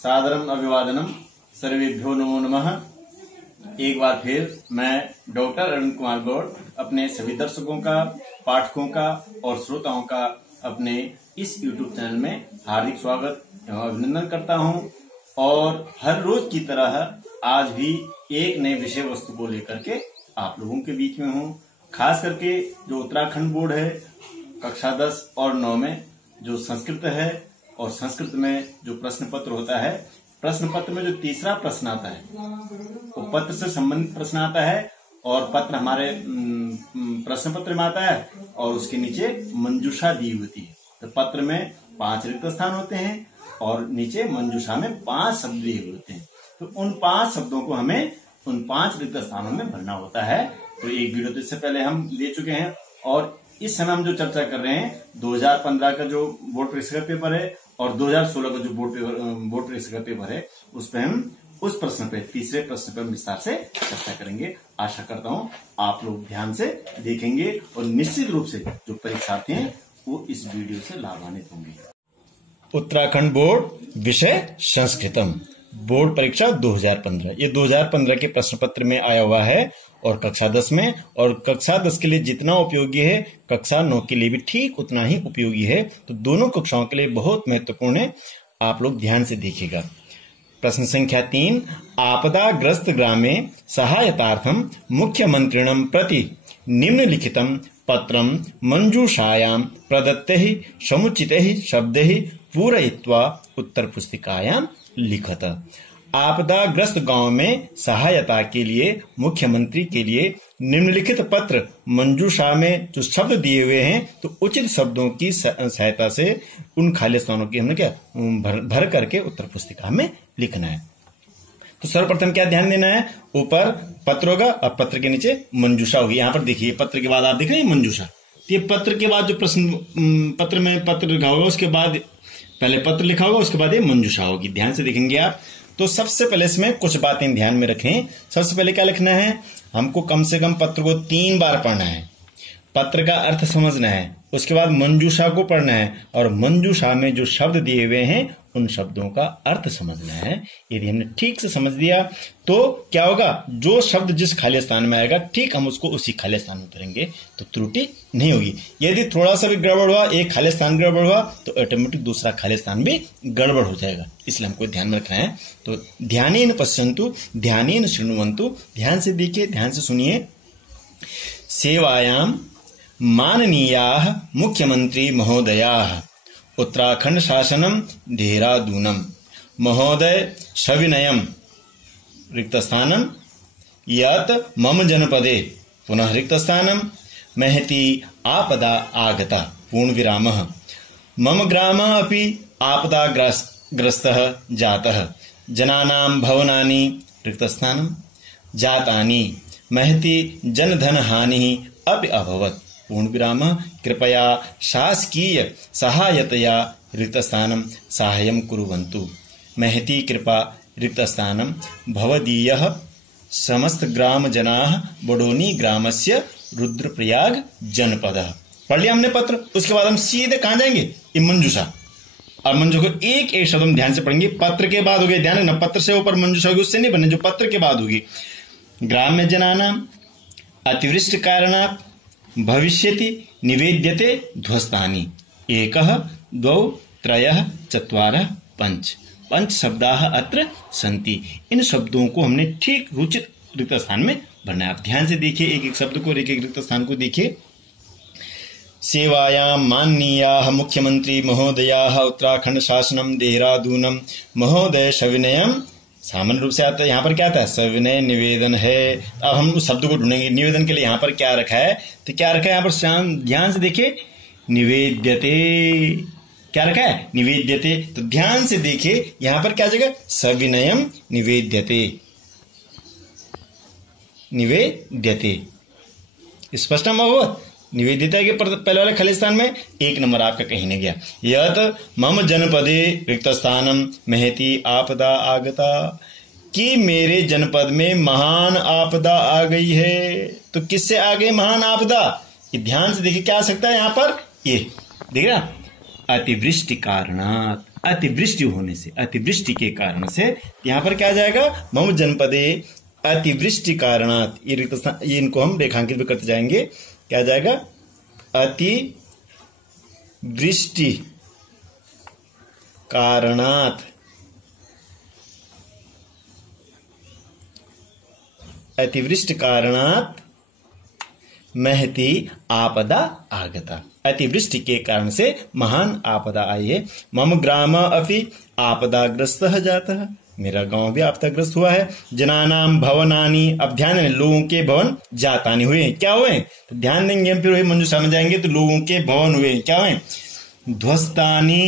सादरम अभिवादनम सर्वेभ्यो नमो नमः। एक बार फिर मैं डॉक्टर अरुण कुमार गौड़ अपने सभी दर्शकों का, पाठकों का और श्रोताओं का अपने इस YouTube चैनल में हार्दिक स्वागत एवं अभिनंदन करता हूं। और हर रोज की तरह आज भी एक नए विषय वस्तु को लेकर के आप लोगों के बीच में हूं। खास करके जो उत्तराखंड बोर्ड है कक्षा 10 और 9 में जो संस्कृत है और संस्कृत में जो प्रश्न पत्र होता है, प्रश्न पत्र में जो तीसरा प्रश्न आता है वो पत्र से संबंधित प्रश्न आता है और पत्र हमारे प्रश्न पत्र में आता है और उसके नीचे मंजूषा दी होती है। तो पत्र में 5 रिक्त स्थान होते हैं और नीचे मंजूषा में 5 शब्द दिए होते हैं। तो उन 5 शब्दों को हमें उन 5 रिक्त स्थानों में भरना होता है। तो एक वीडियो तो इससे पहले हम ले चुके हैं और इस समय हम जो चर्चा कर रहे हैं 2015 का जो बोर्ड परीक्षा का पेपर है और 2016 का जो बोर्ड परीक्षा का पेपर है उस पर हम उस प्रश्न पे, तीसरे प्रश्न पर विस्तार से चर्चा करेंगे। आशा करता हूं आप लोग ध्यान से देखेंगे और निश्चित रूप से जो परीक्षार्थी हैं वो इस वीडियो से लाभान्वित होंगे। उत्तराखंड बोर्ड विषय संस्कृतम बोर्ड परीक्षा 2015, ये 2015 के प्रश्न पत्र में आया हुआ है और कक्षा 10 में, और कक्षा 10 के लिए जितना उपयोगी है कक्षा 9 के लिए भी ठीक उतना ही उपयोगी है। तो दोनों कक्षाओं के लिए बहुत महत्वपूर्ण है, आप लोग ध्यान से देखिएगा। प्रश्न संख्या 3, आपदाग्रस्त ग्रामे सहायतार्थम मुख्यमंत्रिणं प्रति निम्नलिखितं पत्रं मंजूषायां प्रदत्तैः समुचितैः शब्दैः पूरयित्वा उत्तर पुस्तिकायां लिखत। आपदाग्रस्त गांव में सहायता के लिए मुख्यमंत्री के लिए निम्नलिखित पत्र मंजूषा में जो शब्द दिए हुए हैं तो उचित शब्दों की सहायता से उन खाली स्थानों की हमने क्या भर करके उत्तर पुस्तिका में लिखना है। तो सर्वप्रथम क्या ध्यान देना है, ऊपर पत्र होगा और पत्र के नीचे मंजूषा होगी। यहाँ पर देखिए पत्र के बाद आप देख रहे हैं मंजूषा, तो ये पत्र के बाद जो प्रश्न पत्र में पत्र लिखा होगा उसके बाद पहले पत्र लिखा होगा उसके बाद ये मंजूषा होगी। ध्यान से देखेंगे आप। तो सबसे पहले इसमें कुछ बातें ध्यान में रखें। सबसे पहले क्या लिखना है, हमको कम से कम पत्र को 3 बार पढ़ना है, पत्र का अर्थ समझना है, उसके बाद मंजूषा को पढ़ना है और मंजूषा में जो शब्द दिए हुए हैं उन शब्दों का अर्थ समझना है। यदि हमने ठीक से समझ दिया तो क्या होगा, जो शब्द जिस खाली स्थान में आएगा ठीक हम उसको उसी खाली स्थान में भरेंगे तो त्रुटि नहीं होगी। यदि थोड़ा सा भी गड़बड़ हुआ, एक खाली स्थान गड़बड़ हुआ तो ऑटोमेटिक दूसरा खाली स्थान भी गड़बड़ हो जाएगा। इसलिए हमको ध्यान में रखना है। तो ध्यानेन पश्यन्तु ध्यानेन शृण्वन्तु, ध्यान से देखिए, ध्यान से सुनिए। सेवायाम माननीयाः मुख्यमंत्री महोदयाः उत्तराखंड शासनम देहरादूनम महोदय सविनयम रिक्त स्थानम यत मम जनपदे पुनः रिक्त स्थानम महती आपदा आगता पूर्ण विरामः मम ग्रामः अपि आपदाग्रस्तः जातः जनानां भवनानि रिक्त स्थानम जातानि महती जनधन हानिः अपि अभवत् पूर्ण विराम कृपया शासकीय सहायतया रिक्तस्थानं साहाय्यं कुर्वन्तु महती कृपा रिक्तस्थानं भवदीयः समस्त ग्राम जनाः बडोनी ग्रामस्य रुद्रप्रयाग जनपदः। पढ़ लिया हमने पत्र, उसके बाद हम सीधे कहाँ जाएंगे, ये मंजूषा। और मंजूषा को एक एक शब्द हम ध्यान से पढ़ेंगे। पत्र के बाद हो गए, ध्यान रखना पत्र से ऊपर मंजूषा होगी उससे नहीं बनने, जो पत्र के बाद होगी। ग्राम्य जनानां अतिवृष्टि कारणात् भविष्यति निवेद्यते ध्वस्तानि 1 2 3 4 5 5 शब्दाः अत्र सन्ति। इन शब्दों को हमने ठीक रुचित रिक्त स्थान में भरना है। आप ध्यान से देखिए, एक एक शब्द को, एक एक रिक्त स्थान को देखिए। सेवायां माननीयाः मुख्यमंत्री महोदयाः उत्तराखंड शासनम देहरादूनम महोदय सविनयम, सामान्य रूप से आता है, यहाँ पर क्या आता है, सविनय निवेदन है। अब हम उस शब्द को ढूंढेंगे, निवेदन के लिए यहाँ पर क्या रखा है, तो क्या रखा है यहाँ पर ध्यान से देखिए, निवेद्यते, क्या रखा है, निवेद्यते। तो ध्यान से देखिए यहाँ पर क्या जगह, सविनयम निवेद्यते, निवेद्यते, स्पष्ट अभवत्। निवेदिता के पहले वाले खाली स्थान में 1 नंबर आपका कहीं नहीं गया। यत मम जनपदे रिक्त स्थानम महती आपदा आगता, कि मेरे जनपद में महान आपदा आ गई है। तो किससे आ गई महान आपदा, ये ध्यान से देखिए क्या आ सकता है यहाँ पर, ये देख रहा, अतिवृष्टि कारणात्, अतिवृष्टि होने से, अतिवृष्टि के कारण से, यहाँ पर क्या आ जाएगा, मम जनपदे अतिवृष्टि कारणात, ये रिक्त स्थान, ये इनको हम रेखांकित भी करते जाएंगे, क्या आ जाएगा, अतिवृष्टि कारणात, अतिवृष्टि कारणात महती आपदा आगता, अतिवृष्टि के कारण से महान आपदा आई है। मम ग्राम अपि आपदाग्रस्त जाता, मेरा गांव भी आपदाग्रस्त हुआ है। जनानाम भवनानी, अब ध्यान दें, लोगों के भवन जातानी हुए, क्या हुए, तो ध्यान देंगे हम, फिर वही मंजूषा में जाएंगे तो लोगों के भवन हुए, क्या हुए, ध्वस्तानी,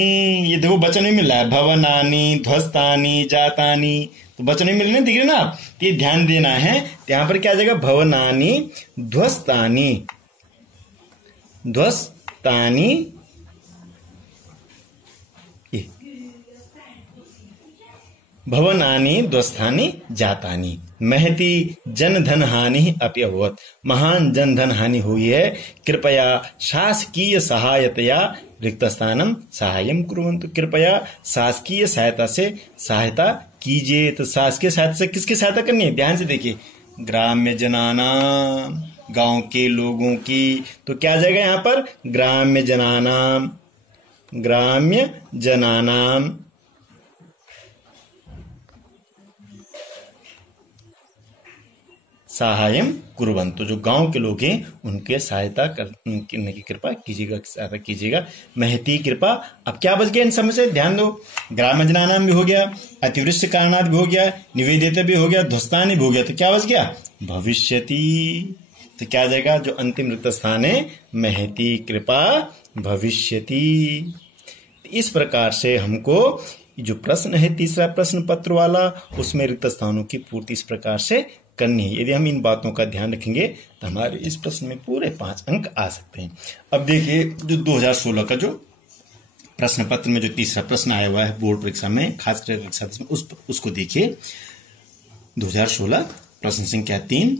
ये देखो वचन में मिल रहा है, भवनानी, ध्वस्तानी, जातानी, तो वचन में मिलने दिख रहे ना आप, तो ये ध्यान देना है। यहाँ पर क्या आ जाएगा, भवनानी, ध्वस्तानी, ध्वस्तानी, भवनानी, ध्वस्तानी, जातानी, महती जनधन हानि अपि अभवत्, महान जनधन हानि हुई है। कृपया शासकीय सहायतया रिक्त स्थानम सहायम कुर्वन्तु, कृपया शासकीय सहायता से सहायता कीजिए। तो शासकीय सहायता से किसकी सहायता करनी है, ध्यान से देखिए, ग्राम्य जनाना, गांव के लोगों की, तो क्या आ जाएगा यहाँ पर, ग्राम्य जनानाम, ग्राम्य जनानाम, सहायम कुर्वन्तु, जो गांव के लोग हैं उनके सहायता करने की कृपा कीजिएगा, सहायता कीजिएगा। महती कृपा, अब क्या बच गया इन समय से, ध्यान दो, ग्रामजनानाम भी हो गया, अतिवृष्टि कारणात भी हो गया, निवेदित भी हो गया, ध्वस्तानी भी हो गया, तो क्या बच गया, भविष्यति, तो क्या आ जाएगा, जो अंतिम रिक्त स्थान है, महती कृपा भविष्यति। इस प्रकार से हमको जो प्रश्न है तीसरा प्रश्न पत्र वाला, उसमें रिक्त स्थानों की पूर्ति इस प्रकार से करनी है। यदि हम इन बातों का ध्यान रखेंगे तो हमारे इस प्रश्न में पूरे 5 अंक आ सकते हैं। अब देखिए, जो 2016 का जो प्रश्न पत्र में जो तीसरा प्रश्न आया हुआ है बोर्ड परीक्षा में, खासकर परीक्षा में, उसको देखिए। 2016 प्रश्न संख्या 3,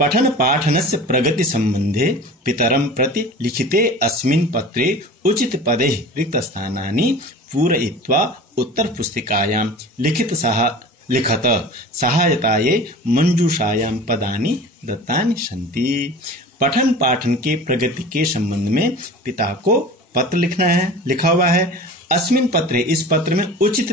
पठन पाठनस्य प्रगति संबंधे पितरं प्रति लिखिते अस्मिन् पत्रे उचित पदे रिक्त स्थानानि पूरयित्वा उत्तर पुस्तिकायां लिखित सहायताये मंजूषायां पदानि दत्तानि सन्ति। पठन पाठन के प्रगति के संबंध में पिता को पत्र लिखा हुआ है। अस्मिन् पत्रे, इस पत्र में उचित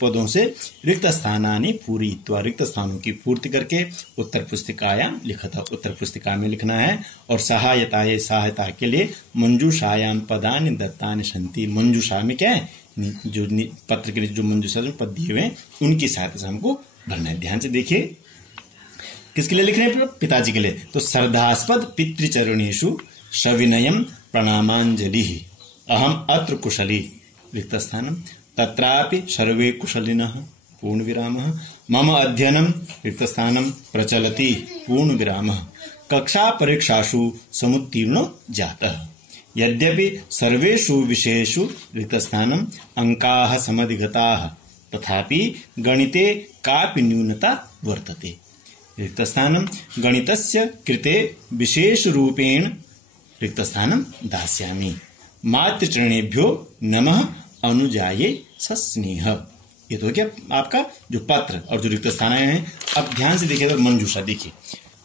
पदों से रिक्त स्थानानि पूरयित्वा, रिक्त स्थानों की पूर्ति करके उत्तर पुस्तिकायां लिखता, उत्तर पुस्तिका में लिखना है। और सहायताये, सहायता के लिए मंजूषायां पदानि दत्तानि सन्ति, मंजूषा में क्या है, जो पत्र के लिए जो मंजूषा जो पद दिए हुए हैं उनकी सहायता से हमको भरना है। ध्यान से देखिए, किसके लिए लिख रहे हैं, पिताजी के लिए। तो श्रद्धास्पद पितृचरणेषु सविनयम प्रणामांजलि, अहम अत्र कुशली रिक्त स्थानम, तत्रापि सर्वे कुशलिनः पूर्ण विरामः, मम अध्ययनम रिक्त स्थानम प्रचलति पूर्ण विरामः, कक्षा परीक्षासु समुत्तीर्णो जातः, यद्यपि सर्वेषु विषयेषु रिक्तस्थानम् अंकाः समधिगताः, तथापि गणिते कापि न्यूनता वर्तते। रिक्तस्थानं गणितस्य कृते विशेषरूपेण रिक्तस्थानं दास्यामि, मातृचरणेभ्यो नमः अनुजाये सस्नेह। ये तो क्या आपका जो पत्र और जो रिक्त स्थान है। अब ध्यान से देखिए, मंजूषा देखिए,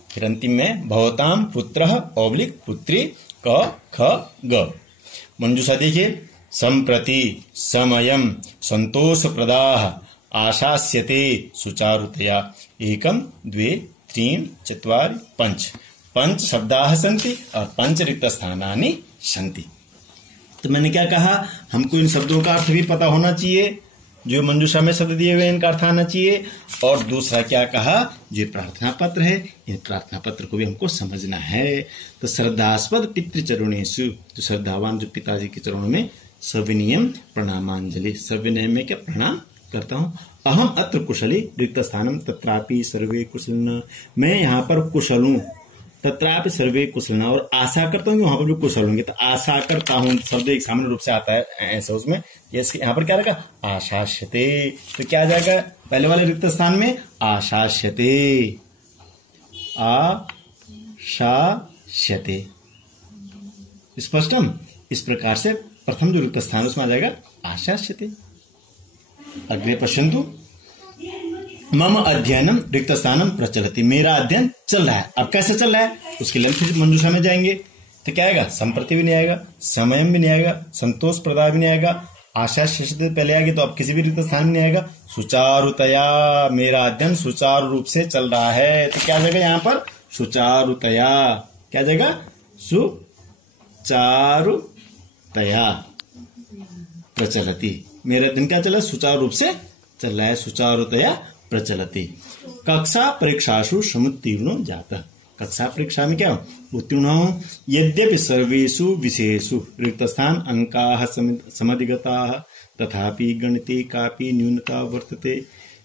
फिर अंतिम में भवताम पुत्रः ओब्लिक पुत्री क ख ग। मंजूषा देखिए, संप्रति समयम संतोषप्रदाः आशास्यते सुचारुतया, एकम द्वे त्रीन चत्वारि पंच, पंच शब्दाः सन्ति और पंच रिक्त स्थानानि सन्ति। तो मैंने क्या कहा, हमको इन शब्दों का अर्थ भी पता होना चाहिए, जो मंजूषा में शब्द दिए हुए इनका अर्थ आना चाहिए। और दूसरा क्या कहा, जो प्रार्थना पत्र है, इन प्रार्थना पत्र को भी हमको समझना है। तो श्रद्धास्पद पितृचरणेषु, जो श्रद्धावान जो पिताजी के चरणों में, सविनयम प्रणामांजलि, सविनय में क्या प्रणाम करता हूँ। अहम अत्र कुशली रिक्त स्थानम तत्रापि सर्वे कुशलिनः, मैं यहाँ पर कुशल हूँ, तत्रापि सर्वे कुशलिनः, और आशा करता हूँ कि वहां पर भी कुशल होंगे। तो आशा करता हूँ शब्द एक सामान्य रूप से आता है ऐसा, उसमें यहाँ पर क्या रहेगा, आशास्यते। तो क्या आ जाएगा पहले वाले रिक्त स्थान में, आशास्यते, आशास्यते। स्पष्टम, इस प्रकार से प्रथम जो रिक्त स्थान उसमें आ जाएगा आशास्यते। अग्रे पश्यन्तु। मम अध्ययनम रिक्त स्थानम प्रचलति, मेरा अध्ययन चल रहा है। अब कैसे चल रहा है उसके लिए फिर मंजूषा में जाएंगे तो क्या आएगा, संप्रति भी नहीं आएगा, समयम भी नहीं आएगा, संतोष प्रदा भी नहीं आएगा, आशा शेषित पहले आएगी तो अब किसी भी रिक्त स्थान में नहीं आएगा। सुचारुतया, मेरा अध्ययन सुचारू रूप से चल रहा है, तो क्या जाएगा यहाँ पर, सुचारुतया। क्या जाएगा, सुचारुतया प्रचलति, मेरा दिन क्या चल रहा है, सुचारू रूप से चल रहा है, सुचारुतया प्रचलति। कक्षा परीक्षासु समुत्तीर्णो जातः, कक्षा परीक्षा में क्या उत्तीर्ण हो, यद्यपि सर्वेषु विषयेषु रिक्त स्थान अंकाः समधिगताः तथापि गणिते कापि न्यूनता वर्तते,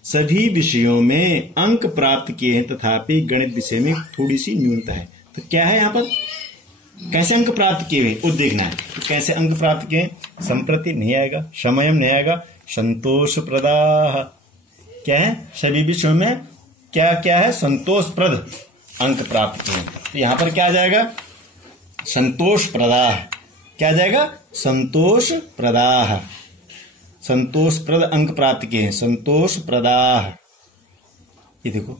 सभी विषयों में अंक प्राप्त किए हैं तथापि गणित विषय में थोड़ी सी न्यूनता है। तो क्या है यहाँ पर, कैसे अंक प्राप्त किए हुए वो देखना है। तो कैसे अंक प्राप्त किए, संप्रति नहीं आएगा, समयम नहीं आएगा, संतोष प्रदाह, क्या है, सभी विषयों में क्या क्या है, संतोषप्रद अंक प्राप्त किए। तो यहां पर क्या आ जाएगा, संतोष प्रदाह, क्या जाएगा, संतोष प्रदाह, संतोषप्रद अंक प्राप्त किए हैं, संतोष प्रदाह। ये देखो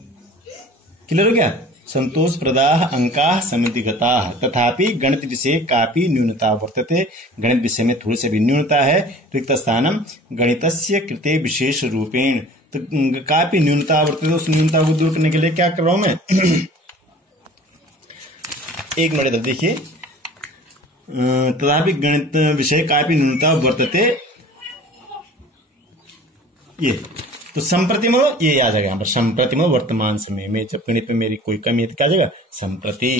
क्लियर हो गया, संतोष प्रदाह अंकाः समितिगताः तथापि गणित विषय कापि न्यूनता वर्तते, गणित विषय में थोड़ी सी भी न्यूनता है। रिक्त स्थानम गणितस्य कृते विशेष रूपेण, तो कापि न्यूनता वर्तते, उस न्यूनता को दूर करने के लिए क्या कर रहा हूं मैं एक मिनट इधर देखिए, तथापि गणित विषय कापि न्यूनता वर्तते, ये तो संप्रति में ये आ जाएगा यहाँ पर, संप्रति में वर्तमान समय में जब गणित में मेरी कोई कमी है तो क्या आ जाएगा, संप्रति।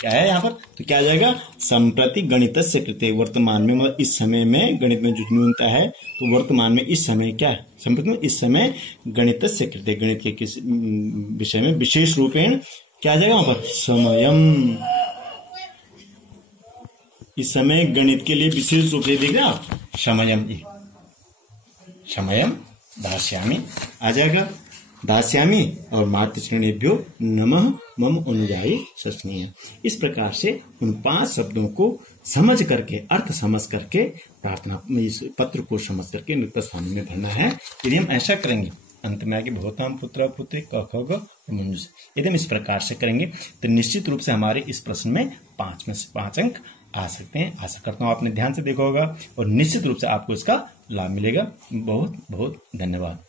क्या है यहाँ पर, तो क्या आ जाएगा, संप्रति गणितस्य कृते, वर्तमान में मतलब इस समय में गणित में जो न्यूनता है तो वर्तमान में इस समय क्या है, संप्रति में इस समय गणितस्य कृते, गणित के किस विषय में विशेष रूपेण क्या आ जाएगा वहां पर, समयम, इस समय गणित के लिए विशेष रूप से देखना आप, समयम, समयम दास्यामि आ जाएगा, दास्यामि और मातृश्रेणीभ्यो नमः मम अनुजायी सस्नीय। इस प्रकार से उन 5 शब्दों को समझ करके, अर्थ समझ करके, प्रार्थना इस पत्र को समझ करके रिक्त स्थान में भरना है। यदि हम ऐसा करेंगे, अंत में आगे भवताम पुत्र पुत्री क ख ग मंजूष, यदि हम इस प्रकार से करेंगे तो निश्चित रूप से हमारे इस प्रश्न में 5 में से 5 अंक आ सकते हैं। आशा करता हूं आपने ध्यान से देखा होगा और निश्चित रूप से आपको इसका लाभ मिलेगा। बहुत बहुत धन्यवाद।